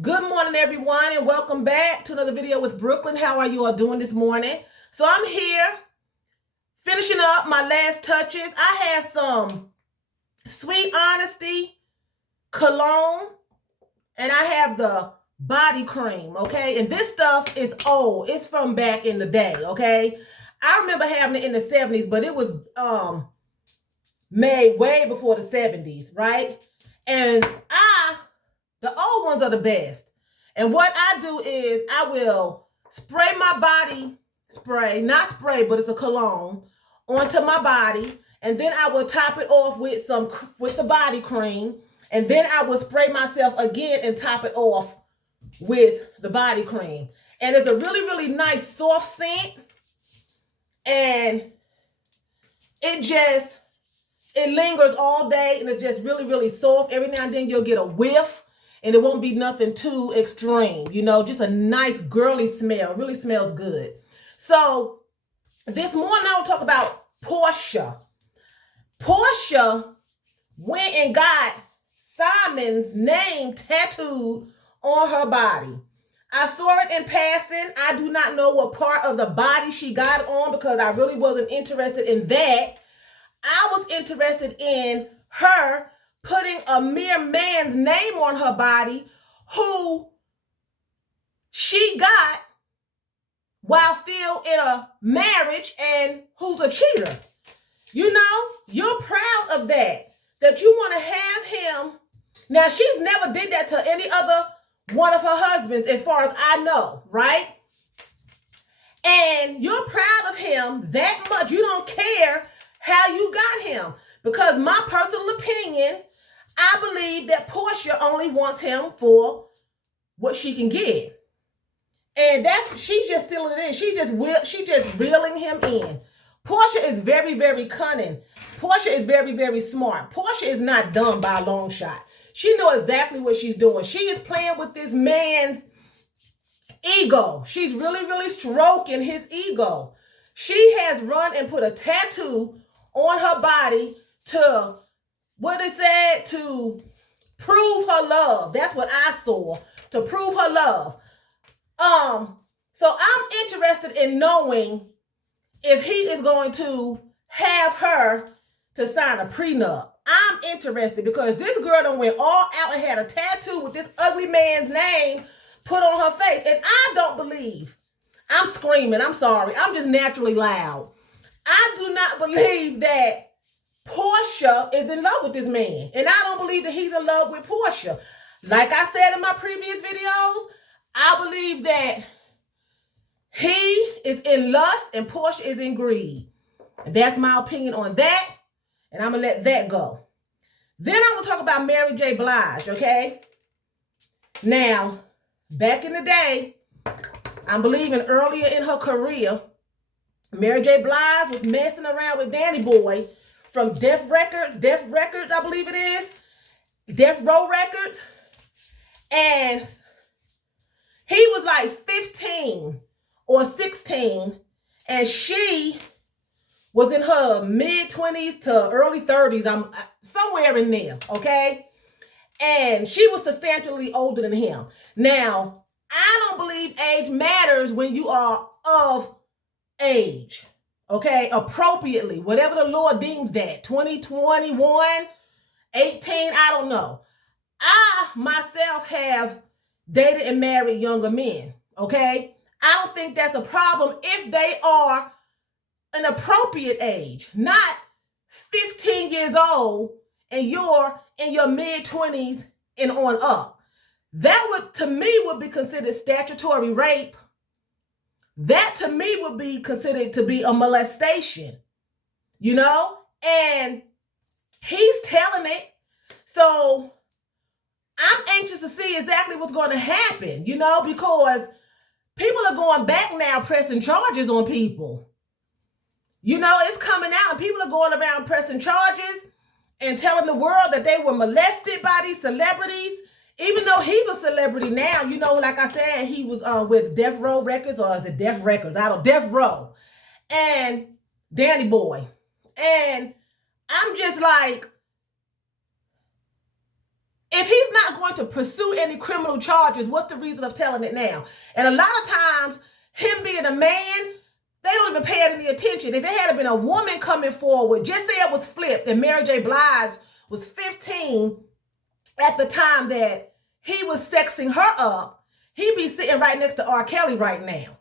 Good morning, everyone, and welcome back to another video with Brooklyn. How are you all doing this morning? So I'm here finishing up my last touches. I have some Sweet Honesty cologne, and I have the body cream, okay? And this stuff is old. It's from back in the day, okay? I remember having it in the 70s, but it was made way before the 70s, right? And the old ones are the best. And what I do is I will spray my body spray, not spray, but it's a cologne, onto my body. And then I will top it off with the body cream. And then I will spray myself again and top it off with the body cream. And it's a really, really nice soft scent. And it lingers all day, and it's just really, really soft. Every now and then you'll get a whiff, and it won't be nothing too extreme, just a nice girly smell. It really smells good. So this morning I will talk about Porsha. Porsha went and got Simon's name tattooed on her body. I saw it in passing. I do not know what part of the body she got it on because I really wasn't interested in that. I was interested in her putting a mere man's name on her body who she got while still in a marriage and who's a cheater. You're proud of that you want to have him. Now, she's never did that to any other one of her husbands as far as I know, right? And you're proud of him that much. You don't care how you got him. Because my personal opinion, I believe that Porsha only wants him for what she can get. And she's just sealing it in. She's just reeling him in. Porsha is very, very cunning. Porsha is very, very smart. Porsha is not dumb by a long shot. She knows exactly what she's doing. She is playing with this man's ego. She's really, really stroking his ego. She has run and put a tattoo on her body to, to prove her love. That's what I saw, to prove her love. So I'm interested in knowing if he is going to have her to sign a prenup. I'm interested because this girl done went all out and had a tattoo with this ugly man's name put on her face. And I don't believe, I'm screaming, I'm sorry, I'm just naturally loud. I do not believe that Porsha is in love with this man. And I don't believe that he's in love with Porsha. Like I said in my previous videos, I believe that he is in lust and Porsha is in greed. And that's my opinion on that. And I'm going to let that go. Then I'm going to talk about Mary J. Blige, okay? Now, back in the day, I'm believing earlier in her career, Mary J. Blige was messing around with Danny Boy from Death Records, I believe it is, Death Row Records. And he was like 15 or 16, and she was in her mid-20s to early 30s. I'm somewhere in there, okay? And she was substantially older than him. Now, I don't believe age matters when you are of age, okay? Appropriately, whatever the Lord deems that, 20, 21, 18, I don't know. I, myself, have dated and married younger men, okay? I don't think that's a problem if they are an appropriate age, not 15 years old and you're in your mid-20s and on up. That would, to me, would be considered statutory rape. That, to me, would be considered to be a molestation, And he's telling it. So I'm anxious to see exactly what's going to happen, because people are going back now pressing charges on people. It's coming out and people are going around pressing charges and telling the world that they were molested by these celebrities. Even though he's a celebrity now, like I said, he was with Death Row Records, or is it Death Records? I don't, Death Row. And Danny Boy. And I'm just like, If he's not going to pursue any criminal charges, what's the reason of telling it now? And a lot of times, him being a man, they don't even pay it any attention. If it had been a woman coming forward, just say it was flipped and Mary J. Blige was 15 at the time that he was sexing her up, he'd be sitting right next to R. Kelly right now.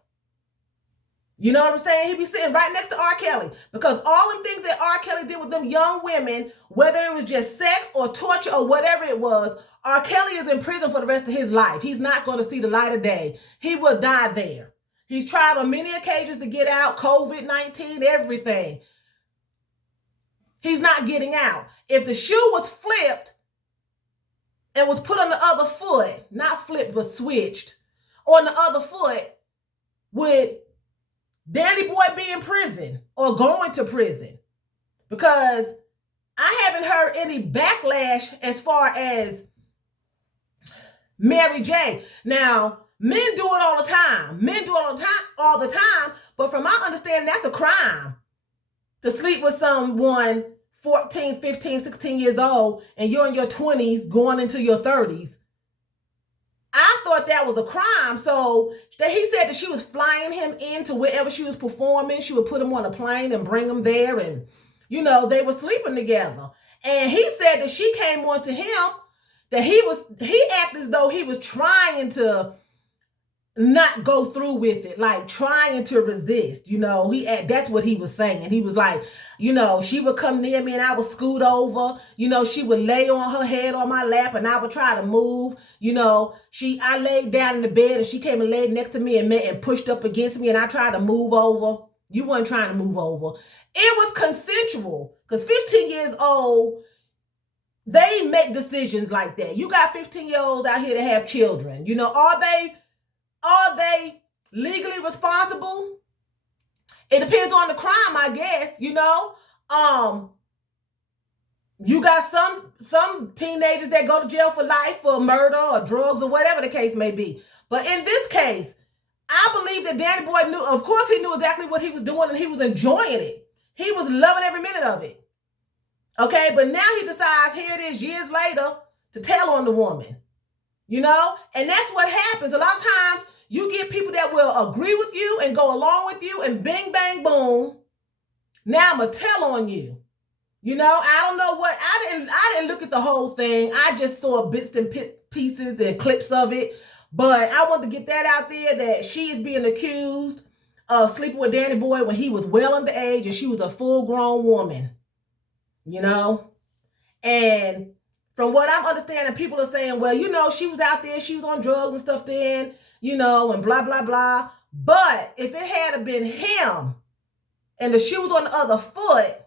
You know what I'm saying? He'd be sitting right next to R. Kelly, because all them things that R. Kelly did with them young women, whether it was just sex or torture or whatever it was, R. Kelly is in prison for the rest of his life. He's not going to see the light of day. He will die there. He's tried on many occasions to get out, COVID-19, everything. He's not getting out. If the shoe was flipped and was put on the other foot, not flipped but switched, on the other foot, would Danny Boy be in prison or going to prison? Because I haven't heard any backlash as far as Mary J. Now, men do it all the time. Men do it all the time. But from my understanding, that's a crime. To sleep with someone 14, 15, 16 years old and you're in your 20s going into your 30s. I thought that was a crime. So he said that she was flying him into wherever she was performing. She would put him on a plane and bring him there. And, you know, they were sleeping together. And he said that she came on to him, that he acted as though he was trying to not go through with it, like trying to resist. You know, that's what he was saying. He was like, you know, she would come near me and I would scoot over. You know, she would lay on her head on my lap and I would try to move. You know, I laid down in the bed and she came and laid next to me and pushed up against me and I tried to move over. You weren't trying to move over. It was consensual, because 15 years old, they make decisions like that. You got 15-year-olds out here that have children. You know, are they legally responsible? It depends on the crime, I guess, you know. You got some teenagers that go to jail for life for murder or drugs or whatever the case may be. But in this case, I believe that Danny Boy knew, of course he knew exactly what he was doing and he was enjoying it. He was loving every minute of it. Okay, but now he decides, here it is years later, to tell on the woman. You know, and that's what happens. A lot of times you get people that will agree with you and go along with you, and bing, bang, boom. Now I'm going to tell on you. You know, I don't know what, I didn't look at the whole thing. I just saw bits and pieces and clips of it. But I want to get that out there, that she is being accused of sleeping with Danny Boy when he was well underage and she was a full-grown woman. You know? And from what I'm understanding, people are saying, well, you know, she was out there, she was on drugs and stuff then, you know, and blah, blah, blah. But if it had been him and the shoe was on the other foot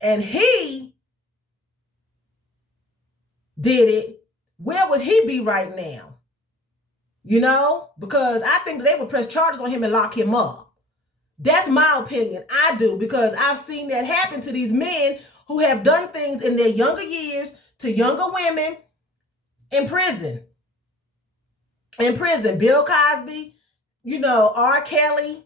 and he did it, where would he be right now? You know, because I think they would press charges on him and lock him up. That's my opinion. I do, because I've seen that happen to these men who have done things in their younger years to younger women in prison. In prison, Bill Cosby, you know, R. Kelly,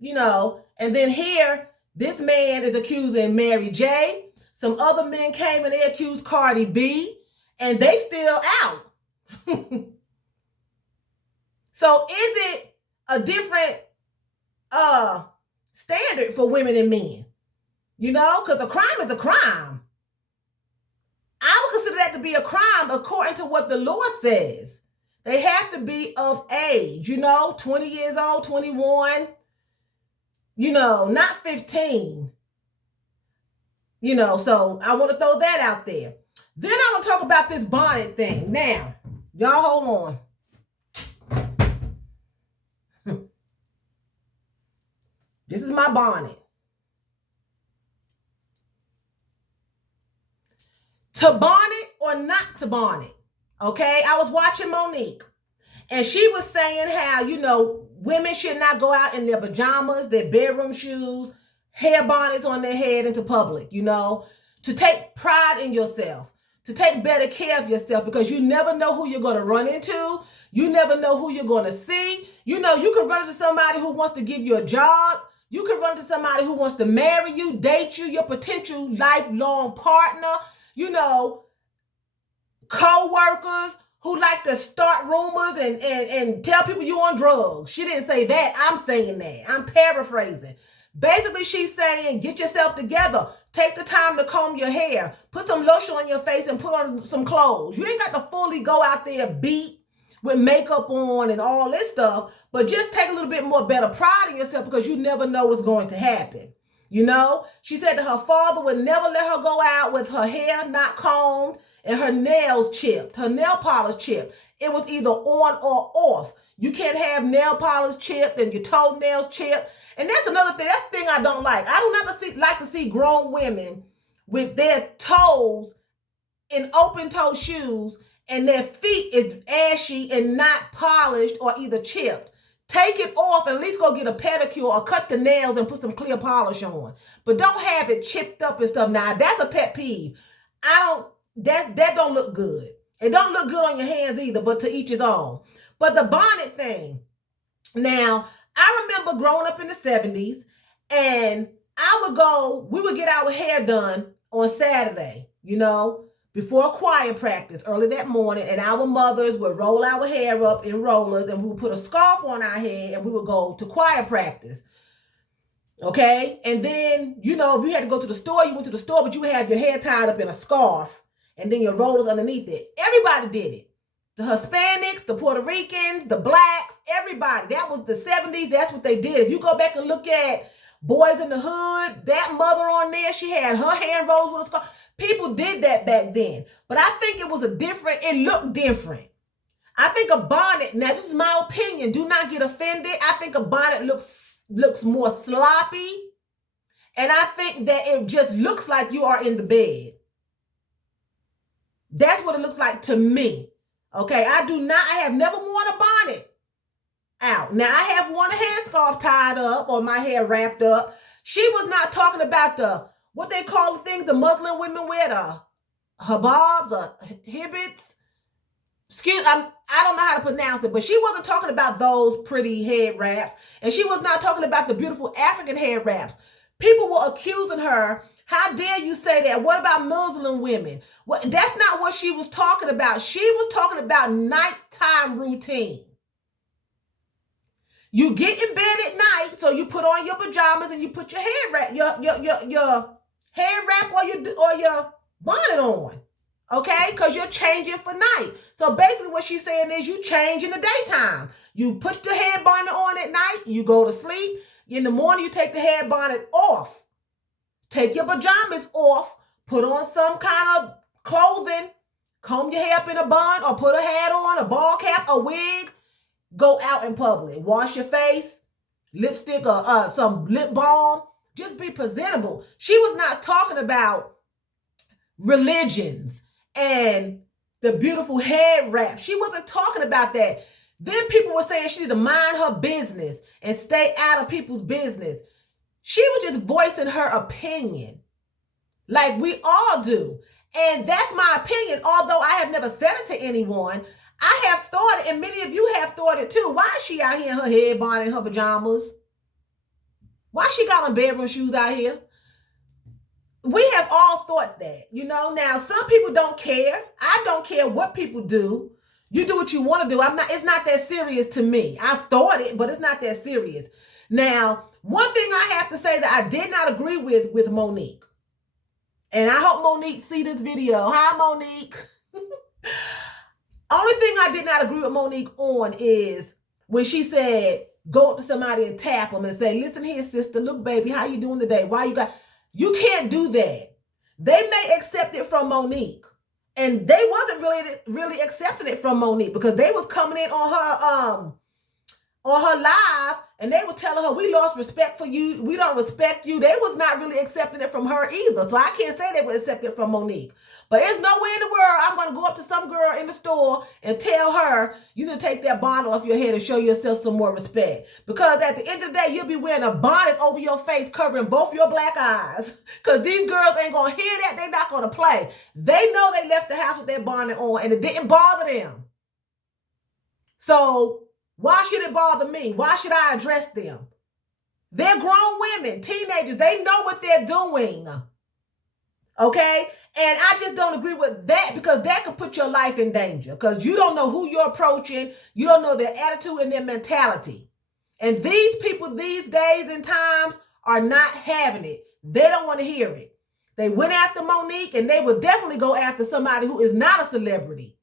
you know, and then here, this man is accusing Mary J. Some other men came and they accused Cardi B, and they still out. So is it a different standard for women and men? You know, because a crime is a crime. I would consider that to be a crime according to what the law says. They have to be of age, you know, 20 years old, 21, you know, not 15. You know, so I want to throw that out there. Then I want to talk about this bonnet thing. Now, y'all hold on. This is my bonnet. To bonnet or not to bonnet, okay? I was watching Monique, and she was saying how, you know, women should not go out in their pajamas, their bedroom shoes, hair bonnets on their head into public, you know, to take pride in yourself, to take better care of yourself, because you never know who you're going to run into. You never know who you're going to see. You know, you can run into somebody who wants to give you a job. You can run into somebody who wants to marry you, date you, your potential lifelong partner. You know, co-workers who like to start rumors and tell people you on drugs. She didn't say that. I'm saying that. I'm paraphrasing. Basically, she's saying, get yourself together. Take the time to comb your hair. Put some lotion on your face and put on some clothes. You ain't got to fully go out there beat with makeup on and all this stuff, but just take a little bit more better pride in yourself because you never know what's going to happen. You know, she said that her father would never let her go out with her hair not combed and her nails chipped, her nail polish chipped. It was either on or off. You can't have nail polish chipped and your toenails chipped. And that's another thing. That's the thing I don't like. I do not like to see grown women with their toes in open-toe shoes and their feet is ashy and not polished or either chipped. Take it off and at least go get a pedicure or cut the nails and put some clear polish on. But don't have it chipped up and stuff. Now, that's a pet peeve. That don't look good. It don't look good on your hands either, but to each his own. But the bonnet thing. Now, I remember growing up in the 70s and we would get our hair done on Saturday, you know, before choir practice early that morning, and our mothers would roll our hair up in rollers and we would put a scarf on our head and we would go to choir practice. Okay. And then, you know, if you had to go to the store, you went to the store, but you would have your hair tied up in a scarf and then your rollers underneath it. Everybody did it. The Hispanics, the Puerto Ricans, the blacks, everybody. That was the 70s. That's what they did. If you go back and look at Boys in the Hood, that mother on there, she had her hair rollers with a scarf. People did that back then. But I think it looked different. I think a bonnet, now this is my opinion, do not get offended. I think a bonnet looks more sloppy. And I think that it just looks like you are in the bed. That's what it looks like to me. Okay, I have never worn a bonnet out. Now, I have worn a headscarf tied up or my hair wrapped up. She was not talking about what they call the things the Muslim women wear, the hijabs or hibbits. I don't know how to pronounce it, but she wasn't talking about those pretty head wraps. And she was not talking about the beautiful African head wraps. People were accusing her, how dare you say that? What about Muslim women? Well, that's not what she was talking about. She was talking about nighttime routine. You get in bed at night, so you put on your pajamas and you put your hair wrap, your hair wrap or your bonnet on, okay? Because you're changing for night. So basically what she's saying is you change in the daytime. You put the hair bonnet on at night, you go to sleep. In the morning, you take the hair bonnet off. Take your pajamas off, put on some kind of clothing, comb your hair up in a bun or put a hat on, a ball cap, a wig, go out in public. Wash your face, lipstick or some lip balm. Just be presentable. She was not talking about religions and the beautiful head wrap. She wasn't talking about that. Then people were saying she need to mind her business and stay out of people's business. She was just voicing her opinion like we all do. And that's my opinion. Although I have never said it to anyone, I have thought it, and many of you have thought it too. Why is she out here in her head bonnet and her pajamas? Why she got on bedroom shoes out here? We have all thought that, you know. Now, some people don't care. I don't care what people do. You do what you want to do. It's not that serious to me. I've thought it, but it's not that serious. Now, one thing I have to say that I did not agree with Monique. And I hope Monique see this video. Hi, Monique. Only thing I did not agree with Monique on is when she said, go up to somebody and tap them and say, listen here, sister, look, baby, how you doing today? You can't do that. They may accept it from Monique. And they wasn't really accepting it from Monique because they was coming in on her live and they were telling her, we lost respect for you. We don't respect you. They was not really accepting it from her either. So I can't say they would accept it from Monique. But it's nowhere in the world I'm going to go up to some girl in the store and tell her, you need to take that bonnet off your head and show yourself some more respect. Because at the end of the day, you'll be wearing a bonnet over your face covering both your black eyes. Because these girls ain't going to hear that. They're not going to play. They know they left the house with their bonnet on and it didn't bother them. So why should it bother me? Why should I address them? They're grown women, teenagers. They know what they're doing. Okay? And I just don't agree with that, because that could put your life in danger, because you don't know who you're approaching. You don't know their attitude and their mentality. And these people these days and times are not having it. They don't want to hear it. They went after Monique, and they would definitely go after somebody who is not a celebrity.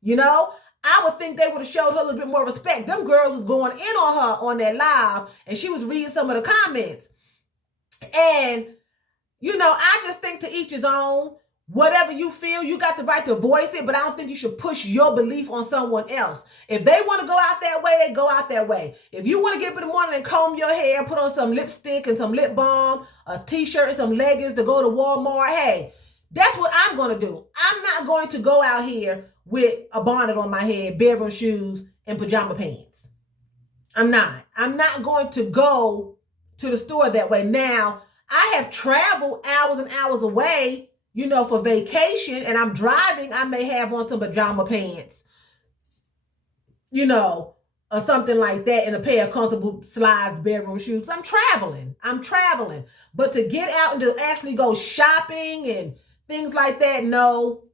You know, I would think they would have showed her a little bit more respect. Them girls was going in on her on that live, and she was reading some of the comments. And, you know, I just think to each his own. Whatever you feel, you got the right to voice it, but I don't think you should push your belief on someone else. If they want to go out that way, they go out that way. If you want to get up in the morning and comb your hair, put on some lipstick and some lip balm, a t-shirt and some leggings to go to Walmart, hey, that's what I'm going to do. I'm not going to go out here with a bonnet on my head, bedroom shoes, and pajama pants. I'm not. I'm not going to go to the store that way. Now, I have traveled hours and hours away, you know, for vacation, and I'm driving. I may have on some pajama pants, you know, or something like that, and a pair of comfortable slides, bedroom shoes. I'm traveling. But to get out and to actually go shopping and things like that, no.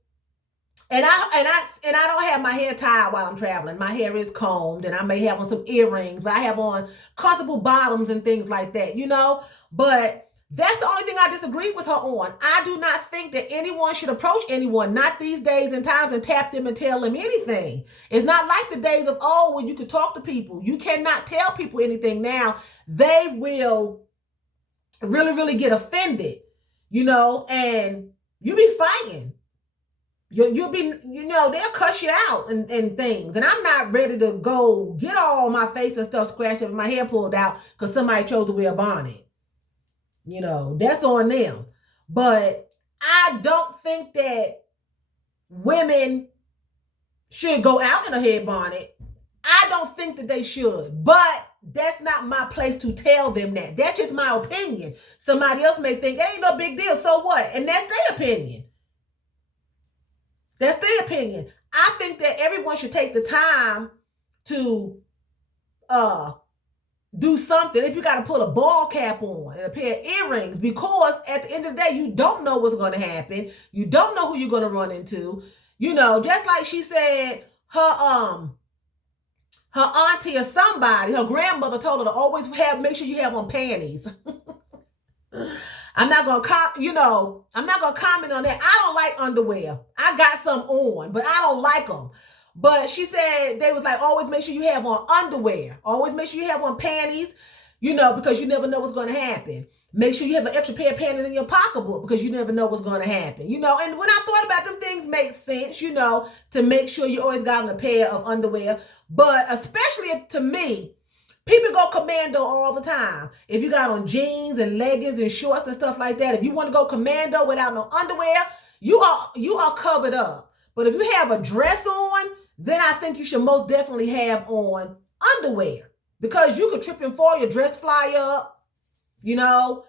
And I don't have my hair tied while I'm traveling. My hair is combed, and I may have on some earrings, but I have on comfortable bottoms and things like that, you know. But that's the only thing I disagree with her on. I do not think that anyone should approach anyone, not these days and times, and tap them and tell them anything. It's not like the days of old when you could talk to people. You cannot tell people anything now. They will really, really get offended, you know, and you be fighting. You'll be, you know, they'll cuss you out and things. And I'm not ready to go get all my face and stuff scratched up and my hair pulled out because somebody chose to wear a bonnet. You know, that's on them. But I don't think that women should go out in a head bonnet. I don't think that they should. But that's not my place to tell them that. That's just my opinion. Somebody else may think, it ain't no big deal, so what? And that's their opinion. That's their opinion. I think that everyone should take the time to do something. If you got to put a ball cap on and a pair of earrings, because at the end of the day, you don't know what's going to happen. You don't know who you're going to run into. You know, just like she said, her auntie or somebody, her grandmother told her to always make sure you have on panties. I'm not gonna comment on that. I don't like underwear. I got some on, but I don't like them. But she said they was like, always make sure you have on underwear. Always make sure you have on panties, you know, because you never know what's going to happen. Make sure you have an extra pair of panties in your pocketbook because you never know what's going to happen, you know. And when I thought about them things, made sense, you know, to make sure you always got on a pair of underwear. But especially if, to me, people go commando all the time. If you got on jeans and leggings and shorts and stuff like that, if you want to go commando without no underwear, you are covered up. But if you have a dress on, then I think you should most definitely have on underwear, because you could trip and fall, your dress fly up, you know.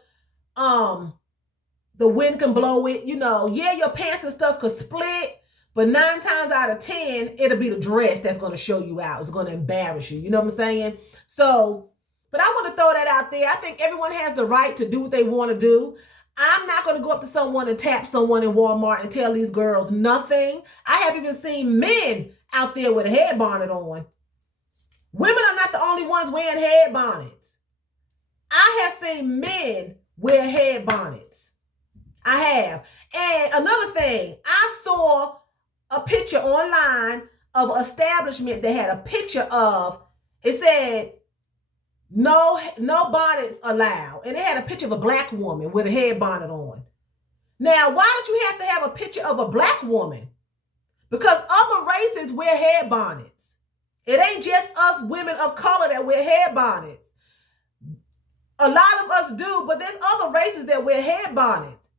The wind can blow it, you know. Yeah, your pants and stuff could split, but 9 times out of 10, it'll be the dress that's going to show you out. It's going to embarrass you. You know what I'm saying? So, but I want to throw that out there. I think everyone has the right to do what they want to do. I'm not going to go up to someone and tap someone in Walmart and tell these girls nothing. I have even seen men out there with a head bonnet on. Women are not the only ones wearing head bonnets. I have seen men wear head bonnets. I have. And another thing, I saw a picture online of an establishment that had a picture of, it said, no bonnets allowed. And it had a picture of a black woman with a head bonnet on. Now, why did you have to have a picture of a black woman? Because other races wear head bonnets. It ain't just us women of color that wear head bonnets. A lot of us do, but there's other races that wear head bonnets.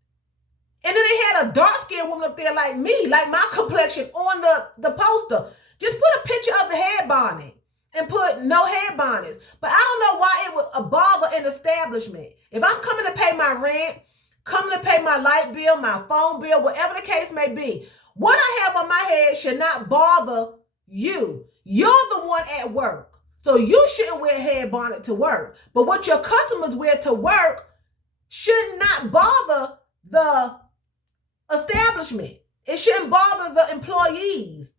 And then they had a dark-skinned woman up there like me, like my complexion, on the poster. Just put a picture of the head bonnet and put no head bonnets. But I don't know why it would bother an establishment. If I'm coming to pay my rent, coming to pay my light bill, my phone bill, whatever the case may be, what I have on my head should not bother you. You're the one at work. So you shouldn't wear a head bonnet to work. But what your customers wear to work should not bother the establishment. It shouldn't bother the employees.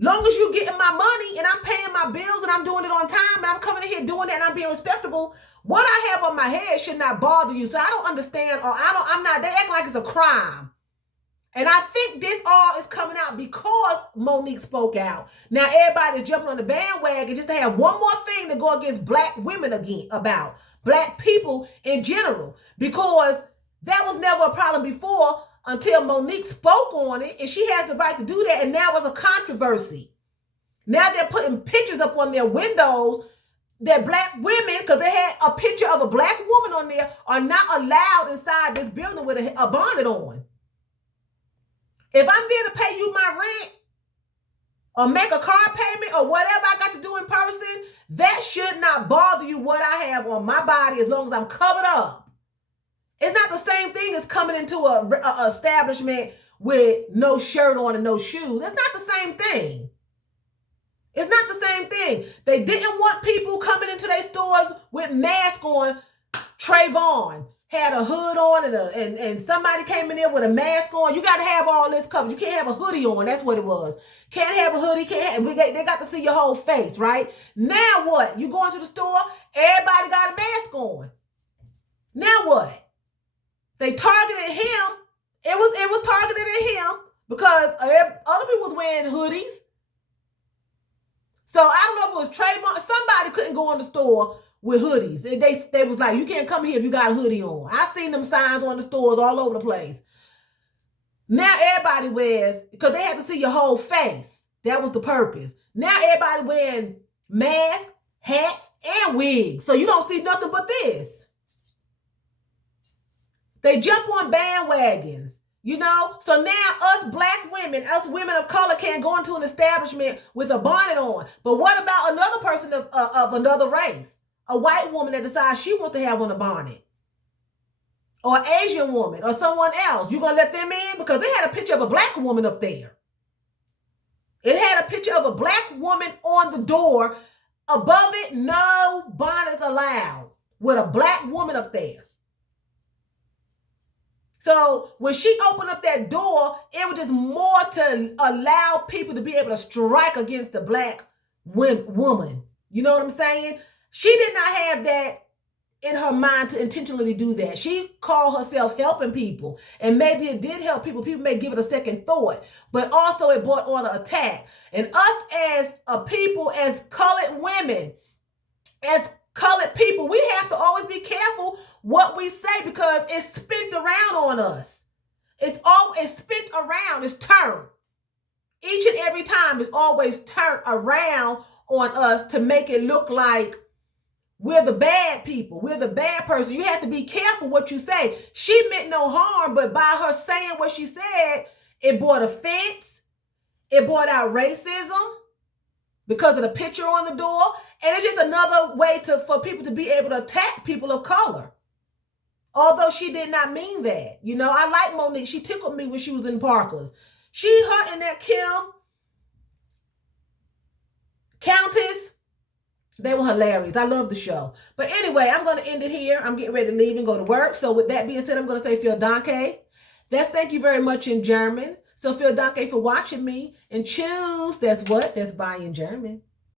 Long as you're getting my money and I'm paying my bills and I'm doing it on time and I'm coming in here doing it and I'm being respectable, what I have on my head should not bother you. So I don't understand, or they act like it's a crime. And I think this all is coming out because Monique spoke out. Now everybody's jumping on the bandwagon just to have one more thing to go against black women again, about black people in general, because that was never a problem before until Monique spoke on it, and she has the right to do that, and now it's a controversy. Now they're putting pictures up on their windows that black women, because they had a picture of a black woman on there, are not allowed inside this building with a bonnet on. If I'm there to pay you my rent or make a car payment or whatever I got to do in person, that should not bother you what I have on my body as long as I'm covered up. It's not the same thing as coming into a establishment with no shirt on and no shoes. That's not the same thing. It's not the same thing. They didn't want people coming into their stores with masks on. Trayvon had a hood on and somebody came in there with a mask on. You got to have all this covered. You can't have a hoodie on. That's what it was. Can't have a hoodie. They got to see your whole face, right? Now what? You go into the store, everybody got a mask on. Now what? They targeted him. It was targeted at him because other people was wearing hoodies. So I don't know if it was Trayvon. Somebody couldn't go in the store with hoodies. They was like, you can't come here if you got a hoodie on. I seen them signs on the stores all over the place. Now everybody wears, because they had to see your whole face. That was the purpose. Now everybody wearing masks, hats, and wigs. So you don't see nothing but this. They jump on bandwagons, you know? So now us black women, us women of color can't go into an establishment with a bonnet on. But what about another person of another race? A white woman that decides she wants to have on a bonnet? Or an Asian woman or someone else. You gonna let them in? Because they had a picture of a black woman up there. It had a picture of a black woman on the door. Above it, no bonnets allowed. With a black woman up there. So when she opened up that door, it was just more to allow people to be able to strike against the black woman. You know what I'm saying? She did not have that in her mind to intentionally do that. She called herself helping people. And maybe it did help people. People may give it a second thought. But also it brought on an attack. And us as a people, as colored women, as colored people, we have to always be careful what we say because it's spent around on us. It's spent around. It's turned. Each and every time it's always turned around on us to make it look like we're the bad people. We're the bad person. You have to be careful what you say. She meant no harm, but by her saying what she said, it brought offense. It brought out racism because of the picture on the door. And it's just another way for people to be able to attack people of color. Although she did not mean that. You know, I like Monique. She tickled me when she was in Parker's. Her and that Kim Countess, they were hilarious. I love the show. But anyway, I'm going to end it here. I'm getting ready to leave and go to work. So with that being said, I'm going to say vielen Dank. That's thank you very much in German. So vielen Dank for watching me. And choose, that's what? That's bye in German.